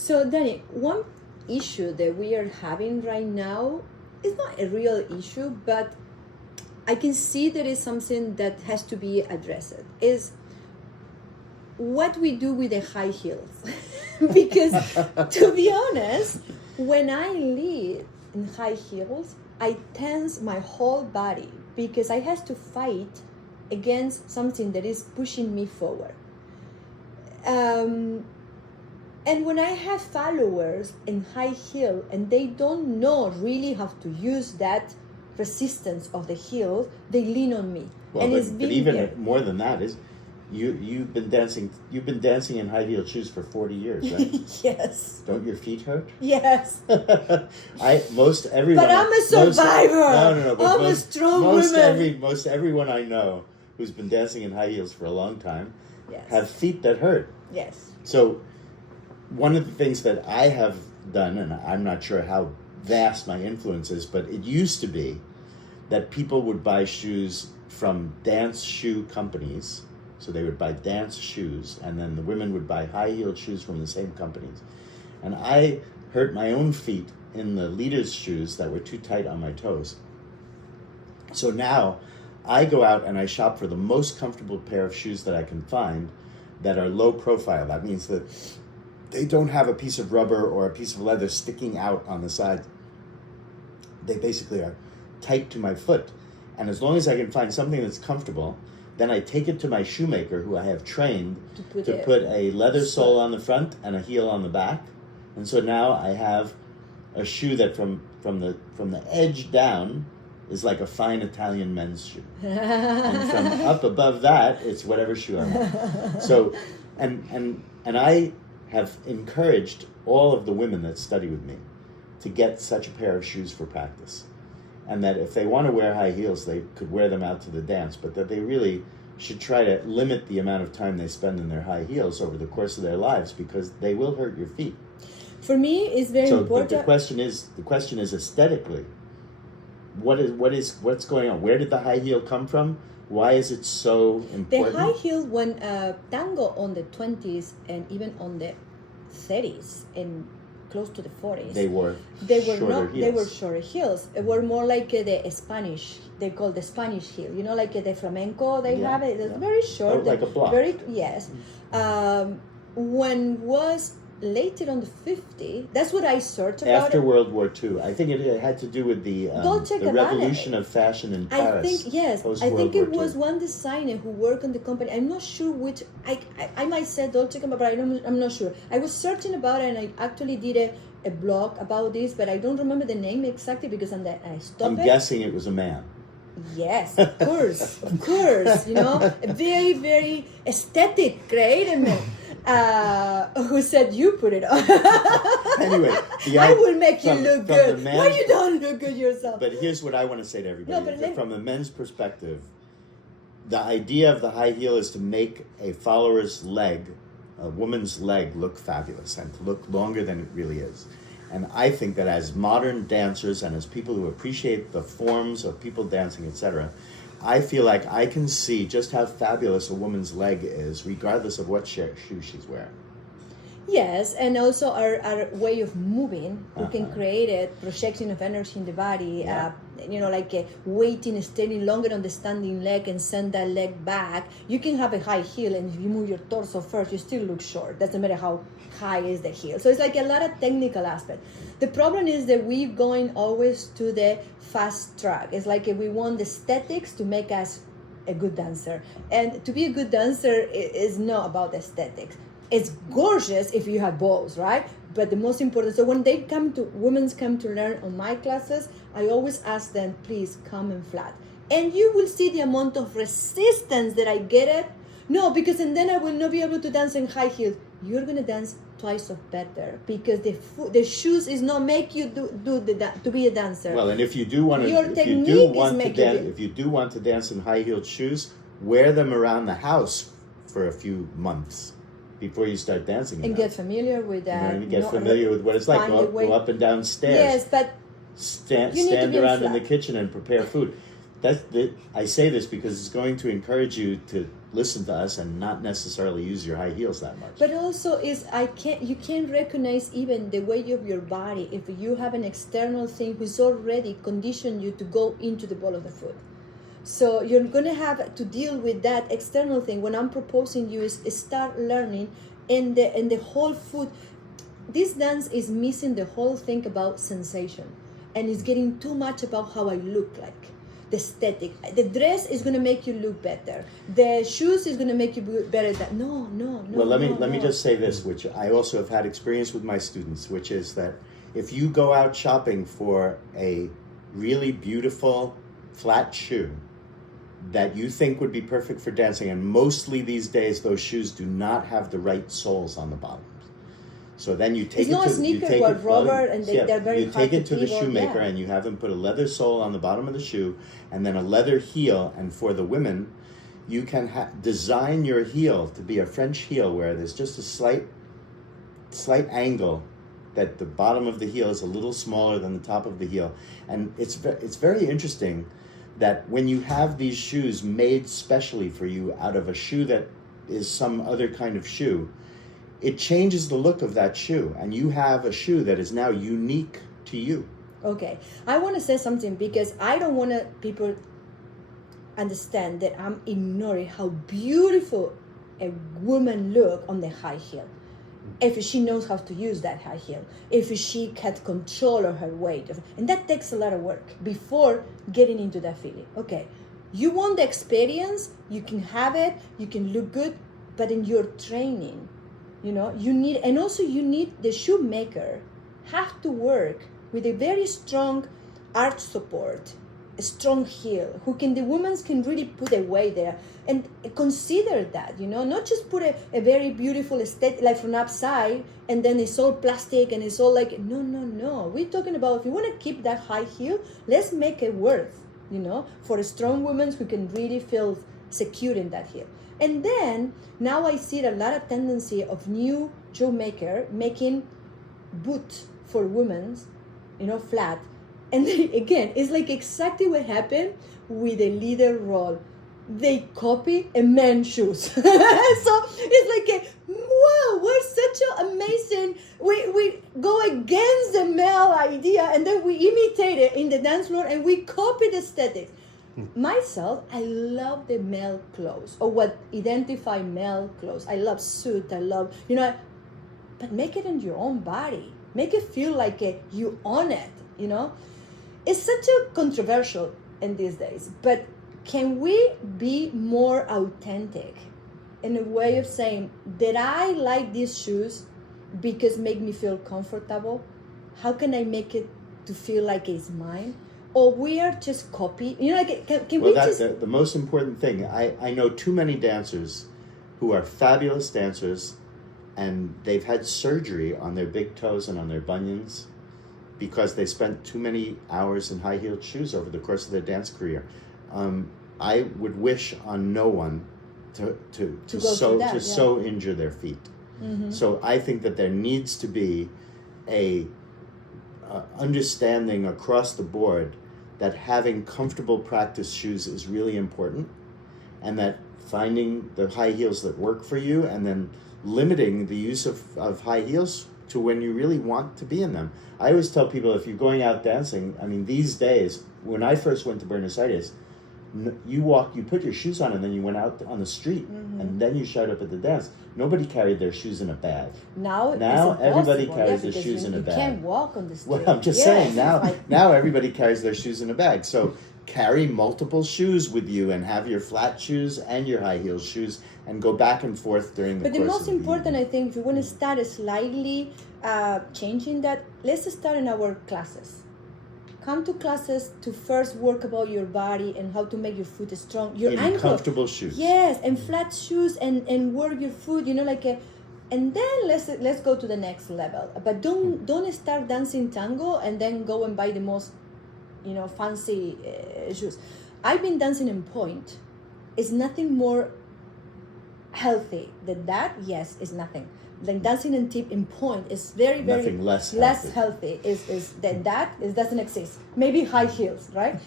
So, Danny, one issue that we are having right now is not a real issue, but I can see that is something that has to be addressed. Is what we do with the high heels. Because, to be honest, when I live in high heels, I tense my whole body because I have to fight against something that is pushing me forward. And when I have followers in high heel and they don't know really how to use that resistance of the heel, they lean on me. Well, and but, it's but even more than that is, you've been dancing in high heel shoes for 40 years, right? Yes. Don't your feet hurt? Yes. Most everyone. But I'm a survivor. No. But I'm a strong woman. Most everyone I know who's been dancing in high heels for a long time Yes. have feet that hurt. Yes. So one of the things that I have done, and I'm not sure how vast my influence is, but it used to be that people would buy shoes from dance shoe companies. So they would buy dance shoes, and then the women would buy high-heeled shoes from the same companies. And I hurt my own feet in the leaders' shoes that were too tight on my toes. So now I go out and I shop for the most comfortable pair of shoes that I can find that are low profile. That means that they don't have a piece of rubber or a piece of leather sticking out on the side. They basically are tight to my foot. And as long as I can find something that's comfortable, then I take it to my shoemaker, who I have trained to put a leather sole on the front and a heel on the back. And so now I have a shoe that from the edge down is like a fine Italian men's shoe. And from up above that, it's whatever shoe I want. So, and I have encouraged all of the women that study with me to get such a pair of shoes for practice. And that if they want to wear high heels, they could wear them out to the dance, but that they really should try to limit the amount of time they spend in their high heels over the course of their lives, because they will hurt your feet. For me, it's very important. But the question is aesthetically, what's going on? Where did the high heel come from? Why is it so important? The high heel, when tango on the 20s and even on the 30s and close to the 40s, they were shorter heels. They were more like the Spanish. They call the Spanish heel. You know, like the flamenco. They have it. It's very short. Like a block. Yes. When was later on the 50s, that's what I searched about. After World War II. I think it had to do with the revolution of fashion in Paris. I think it was one designer who worked on the company. I'm not sure which. I might say Dolce & Gabbana, but I'm not sure. I was searching about it, and I actually did a blog about this, but I don't remember the name exactly because I stopped. I'm guessing it was a man. Yes, of course. You know, a very, very aesthetic, great man. Who said you put it on? Anyway, I will make you look good. Why you don't look good yourself? But here's what I want to say to everybody. From a men's perspective, the idea of the high heel is to make a follower's leg, a woman's leg, look fabulous and to look longer than it really is. And I think that as modern dancers and as people who appreciate the forms of people dancing, etc., I feel like I can see just how fabulous a woman's leg is, regardless of what shoe she's wearing. Yes, and also our way of moving, we can create a projection of energy in the body, like waiting, standing longer on the standing leg and send that leg back. You can have a high heel, and if you move your torso first, you still look short. Doesn't matter how high is the heel. So it's like a lot of technical aspect. The problem is that we're going always to the fast track. It's like we want the aesthetics to make us a good dancer. And to be a good dancer is not about aesthetics. It's gorgeous if you have balls, right? But the most important, so when women come to learn on my classes, I always ask them, please come in flat. And you will see the amount of resistance that I get it. No, because and then I will not be able to dance in high heels. You're going to dance twice of better because the shoes is not make you to be a dancer. Well, and if you do want to, if you do want to dance in high-heeled shoes, wear them around the house for a few months before you start dancing. And get familiar with that. And get familiar with what it's like. Go up and down stairs. Yes, but stand around in the kitchen and prepare food. I say this because it's going to encourage you to listen to us and not necessarily use your high heels that much. But also you can't recognize even the weight of your body if you have an external thing who's already conditioned you to go into the ball of the foot. So you're gonna have to deal with that external thing. What I'm proposing you is start learning in the whole foot. This dance is missing the whole thing about sensation, and it's getting too much about how I look like. The aesthetic. The dress is going to make you look better. The shoes is going to make you better. No. Well, let me just say this, which I also have had experience with my students, which is that if you go out shopping for a really beautiful flat shoe that you think would be perfect for dancing, and mostly these days those shoes do not have the right soles on the bottom. So then you take it's rubber, and they're very you take hard it to the shoemaker, and you have them put a leather sole on the bottom of the shoe, and then a leather heel. And for the women, you can design your heel to be a French heel where there's just a slight angle, that the bottom of the heel is a little smaller than the top of the heel. And it's very interesting that when you have these shoes made specially for you out of a shoe that is some other kind of shoe, it changes the look of that shoe, and you have a shoe that is now unique to you. Okay, I want to say something because I don't want people understand that I'm ignoring how beautiful a woman look on the high heel. If she knows how to use that high heel, if she can control her weight, and that takes a lot of work before getting into that feeling. Okay, you want the experience, you can have it, you can look good, but in your training, you need the shoemaker have to work with a very strong arch support, a strong heel, the women can really put a weight there and consider that, not just put a very beautiful aesthetic like from upside and then it's all plastic and it's all like, no. We're talking about if you want to keep that high heel, let's make it worth, for strong women who can really feel secure in that heel. And then now I see a lot of tendency of new shoemaker making boot for women, flat. And then, again, it's like exactly what happened with the leader role. They copy a man's shoes. So it's like, wow, we're such an amazing, we go against the male idea and then we imitate it in the dance floor and we copy the aesthetic. Myself, I love the male clothes or what identify male clothes. I love suit. I love, but make it in your own body. Make it feel like you own it, It's such a controversial in these days, but can we be more authentic in a way of saying that I like these shoes because make me feel comfortable? How can I make it to feel like it's mine? Or we are just copy. Can we just... The most important thing, I know too many dancers who are fabulous dancers and they've had surgery on their big toes and on their bunions because they spent too many hours in high-heeled shoes over the course of their dance career. I would wish on no one to so injure their feet. Mm-hmm. So I think that there needs to be a understanding across the board that having comfortable practice shoes is really important, and that finding the high heels that work for you and then limiting the use of high heels to when you really want to be in them. I always tell people, if you're going out dancing, these days, when I first went to Buenos Aires, you put your shoes on and then you went out on the street, mm-hmm. and then you showed up at the dance. Nobody carried their shoes in a bag. Now everybody carries their shoes in a bag. You can't walk on the street. Well, I'm just saying now everybody carries their shoes in a bag. So carry multiple shoes with you and have your flat shoes and your high heel shoes and go back and forth during the course of the evening. But the most important, I think, if you want to start slightly changing that, let's start in our classes. Come to classes to first work about your body and how to make your foot strong. Your ankle. Comfortable shoes. Yes, and flat shoes and work your foot, and then let's go to the next level. But don't start dancing tango and then go and buy the most, fancy shoes. I've been dancing in point. It's nothing more healthy than that. Yes, it's nothing. like dancing in tip in point is very Nothing less healthy is than that. It doesn't exist. Maybe high heels, right?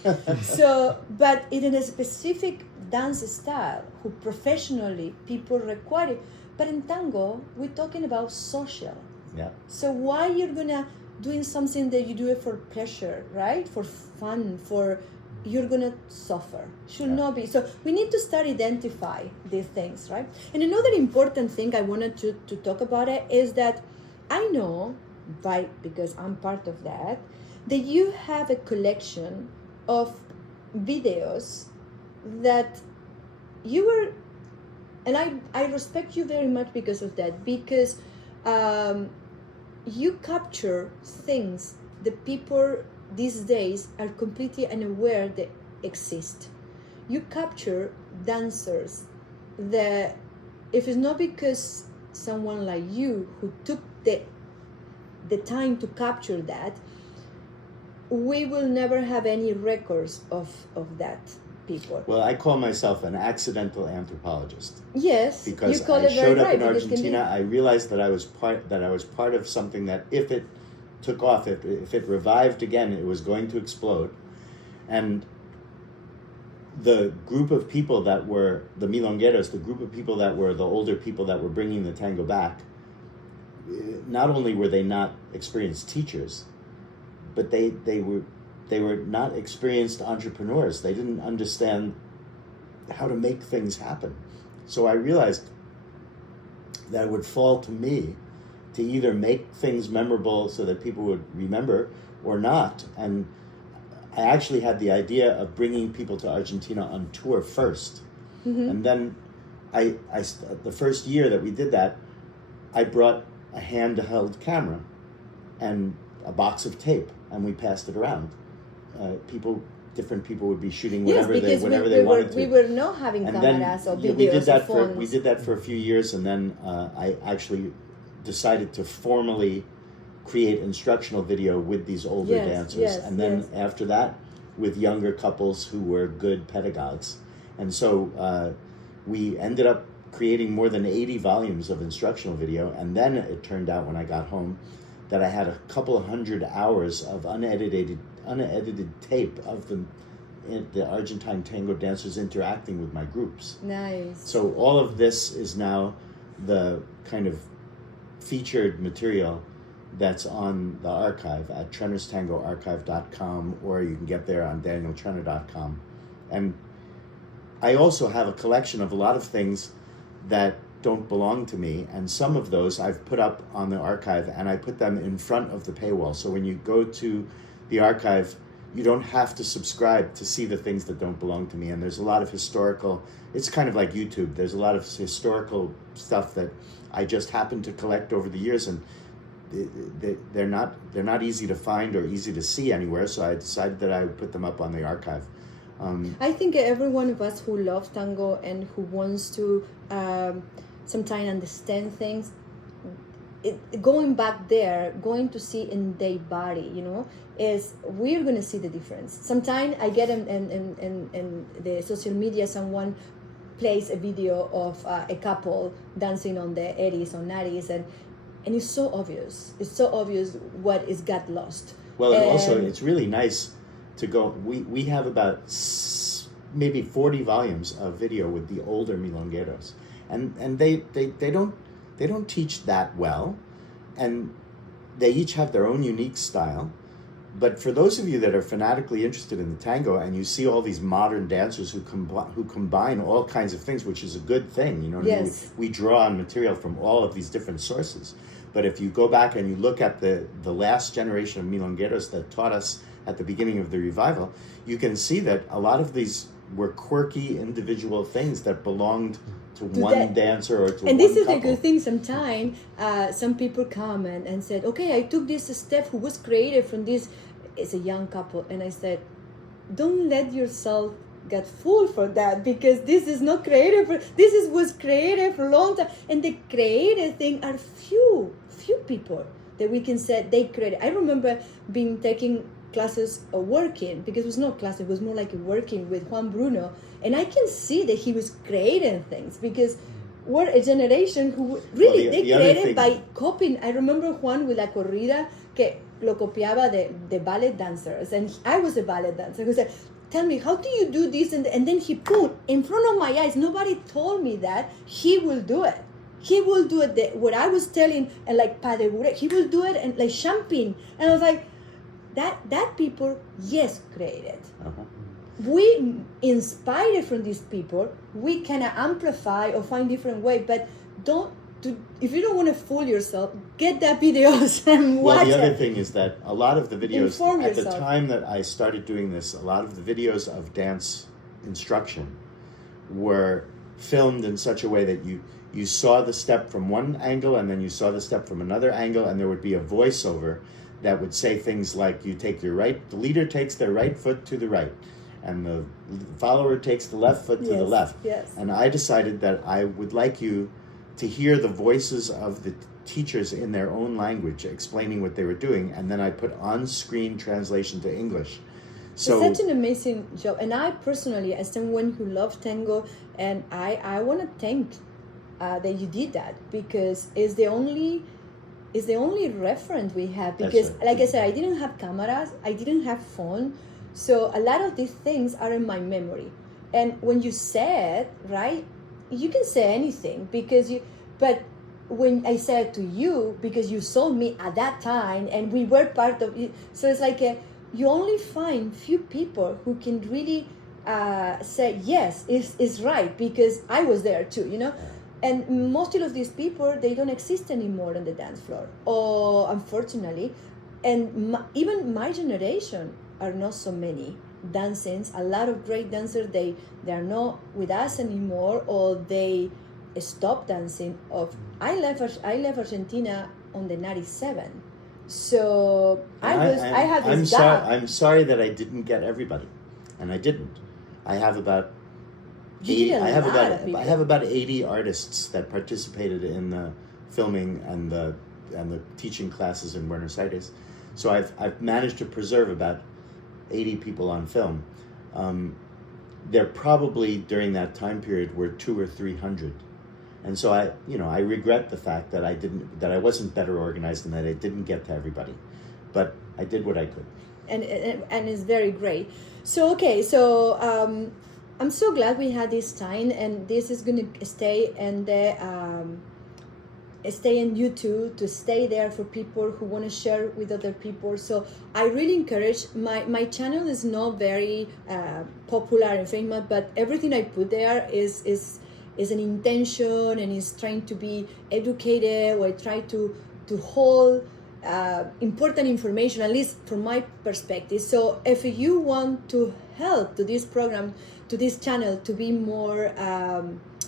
So, but in a specific dance style, who professionally people require it. But in tango, we're talking about social. Yeah. So why you're gonna doing something that you do it for pleasure, right? For fun, you're gonna suffer. Should not be. So we need to start identify these things, right? And another important thing I wanted to talk about it is that I know, because I'm part of that you have a collection of videos that you were, and I respect you very much because of that, because you capture things that people these days are completely unaware they exist. You capture dancers that, if it's not because someone like you who took the time to capture that, we will never have any records of that people. Well, I call myself an accidental anthropologist. Yes, because you call I it very showed up right, in Argentina. I realized that I was part of something that, if it took off, if it revived again, it was going to explode. And the group of people that were the milongueros, the group of people that were the older people that were bringing the tango back, not only were they not experienced teachers, but they were not experienced entrepreneurs. They didn't understand how to make things happen. So I realized that it would fall to me to either make things memorable so that people would remember or not. And I actually had the idea of bringing people to Argentina on tour first. Mm-hmm. And then the first year that we did that, I brought a handheld camera and a box of tape, and we passed it around. Different people would be shooting whenever they wanted to. We were not having cameras or videos or phones. We did that for a few years, and then I actually decided to formally create instructional video with these older dancers. And then after that, with younger couples who were good pedagogues. And so we ended up creating more than 80 volumes of instructional video. And then it turned out, when I got home, that I had a couple of hundred hours of unedited tape of the Argentine tango dancers interacting with my groups. Nice. So all of this is now the kind of featured material that's on the archive at trennerstangoarchive.com, or you can get there on danieltrenner.com. And I also have a collection of a lot of things that don't belong to me, and some of those I've put up on the archive, and I put them in front of the paywall. So when you go to the archive, you don't have to subscribe to see the things that don't belong to me. And there's a lot of historical, it's kind of like YouTube. There's a lot of historical stuff that I just happened to collect over the years, and they're not easy to find or easy to see anywhere. So I decided that I would put them up on the archive. I think every one of us who loves tango and who wants to sometimes understand things, going back there, going to see in their body, is we're going to see the difference. Sometimes I get in the social media, someone plays a video of a couple dancing on the 80s or 90s, and it's so obvious. It's so obvious what is got lost. Well, and also it's really nice to go. We have about maybe 40 volumes of video with the older milongueros, and they don't teach that well, and they each have their own unique style. But for those of you that are fanatically interested in the tango, and you see all these modern dancers who combine all kinds of things, which is a good thing, Yes. We draw on material from all of these different sources. But if you go back and you look at the last generation of milongueros that taught us at the beginning of the revival, you can see that a lot of these were quirky individual things that belonged to one dancer or to one couple. And this is a good thing. Sometimes some people come and said, okay, I took this step who was created from this. It's a young couple. And I said, don't let yourself get fooled for that, because this is not creative. Was created for a long time. And the creative thing are few people that we can say they created. I remember taking classes or working, because it was not class, it was more like working with Juan Bruno, and I can see that he was creating things, because were a generation who really, they the other created thing- by copying. I remember Juan with La Corrida, que lo copiaba de ballet dancers. And I was a ballet dancer. He said, tell me, how do you do this? And then he put in front of my eyes, nobody told me that, he will do it. He will do it, what I was telling, and like pas de bourrée, he will do it, and like champagne. And I was like, that people, yes, created. Uh-huh. We inspired from these people, we can amplify or find different way, but if you don't want to fool yourself, get that videos and watch Well, the other it. thing is that a lot of the videos, Inform at the yourself. time that I started doing this, a lot of the videos of dance instruction were filmed in such a way that you saw the step from one angle and then you saw the step from another angle, and there would be a voiceover that would say things like, the leader takes their right foot to the right, and the follower takes the left foot to the left. Yes. And I decided that I would like you to hear the voices of the teachers in their own language explaining what they were doing, and then I put on-screen translation to English. So it's such an amazing job, and I personally, as someone who loves tango, and I want to thank that you did that, because it's the only reference we have. Because, right. like I said, I didn't have cameras, I didn't have phone, so a lot of these things are in my memory. And when you said, right, you can say anything but when I said to you, because you saw me at that time and we were part of it, so it's like you only find few people who can really say yes, it's right, because I was there too, and most of these people, they don't exist anymore on the dance floor, or unfortunately, and even my generation are not so many dancers. A lot of great dancers, they are not with us anymore, or they stopped dancing. I left Argentina on the 97, so I had this gap. I'm sorry that I didn't get everybody, and I didn't. I have about You did a I have lot of people. I have about 80 artists that participated in the filming and the teaching classes in Buenos Aires. So I've managed to preserve about 80 people on film. There probably during that time period were 200 or 300, and so I regret the fact that I wasn't better organized and that I didn't get to everybody, but I did what I could. And it's very great. So I'm so glad we had this time, and this is going to stay in YouTube, to stay there for people who want to share with other people. So I really encourage, my channel is not very popular and famous, but everything I put there is an intention, and is trying to be educated, or I try to hold important information, at least from my perspective. So if you want to help to this program, to this channel, to be more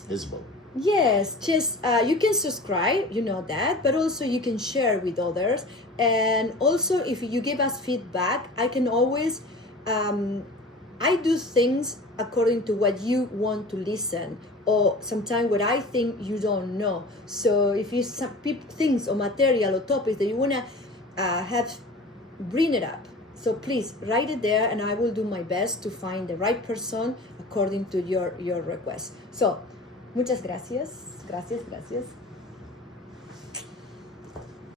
Visible. yes, just you can subscribe, that, but also you can share with others. And also, if you give us feedback, I can always I do things according to what you want to listen, or sometimes what I think you don't know. So if you some things or material or topics that you want to have, bring it up. So please write it there, and I will do my best to find the right person according to your request. So muchas gracias.